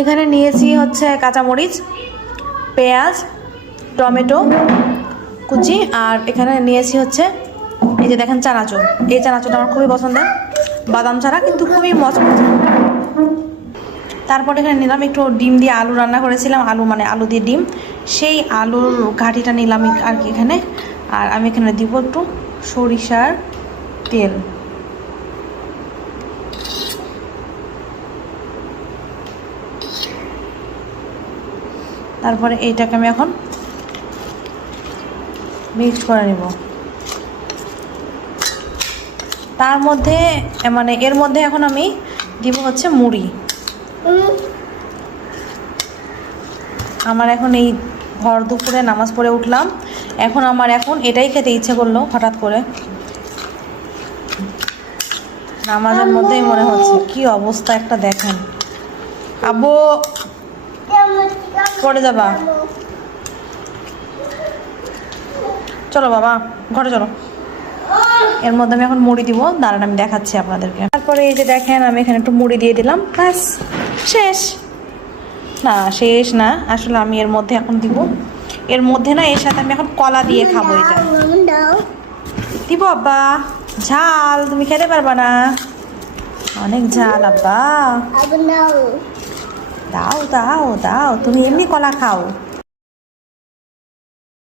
এখানে নিয়েছি হচ্ছে কাঁচামরিচ, পেঁয়াজ, টমেটো কুচি, আর এখানে নিয়েছি হচ্ছে এই যে দেখেন চানাচুর। এই চানাচুরটা আমার খুবই পছন্দের, বাদাম ছাড়া কিন্তু খুবই মজমজা। তারপর এখানে নিলাম একটু ডিম দিয়ে আলু রান্না করেছিলাম, আলু মানে আলু দিয়ে ডিম, সেই আলুর ঘাটিটা নিলাম আর কি এখানে। আর আমি এখানে দিব একটু সরিষার তেল। তারপরে এইটাকে আমি এখন মিক্স করে নেব। তার মধ্যে মানে এর মধ্যে এখন আমি দিব হচ্ছে মুড়ি। আমার এখন এই ভর দুপুরে নামাজ পড়ে উঠলাম, এখন আমার এটাই খেতে ইচ্ছে করলো হঠাৎ করে। নামাজের মধ্যেই মনে হচ্ছে কি অবস্থা একটা দেখেন। আব্বু পড়ে যাবা, চলো বাবা ঘরে চলো। এর মধ্যে আমি এখন মুড়ি দিব, দাঁড়ান আমি দেখাচ্ছি আপনাদেরকে। তারপরে এই যে দেখেন আমি এখানে একটু মুড়ি দিয়ে দিলাম, ব্যাস শেষ। না শেষ না, আসলে আমি এর মধ্যে এখন দিব, এর মধ্যে না এর সাথে আমি এখন কলা দিয়ে খাবো। এটা দিব আব্বা, ঝাল তুমি খেতে পারবা না, অনেক ঝাল আব্বা। দাও দাও দাও, তুমি এমনি কলা খাও।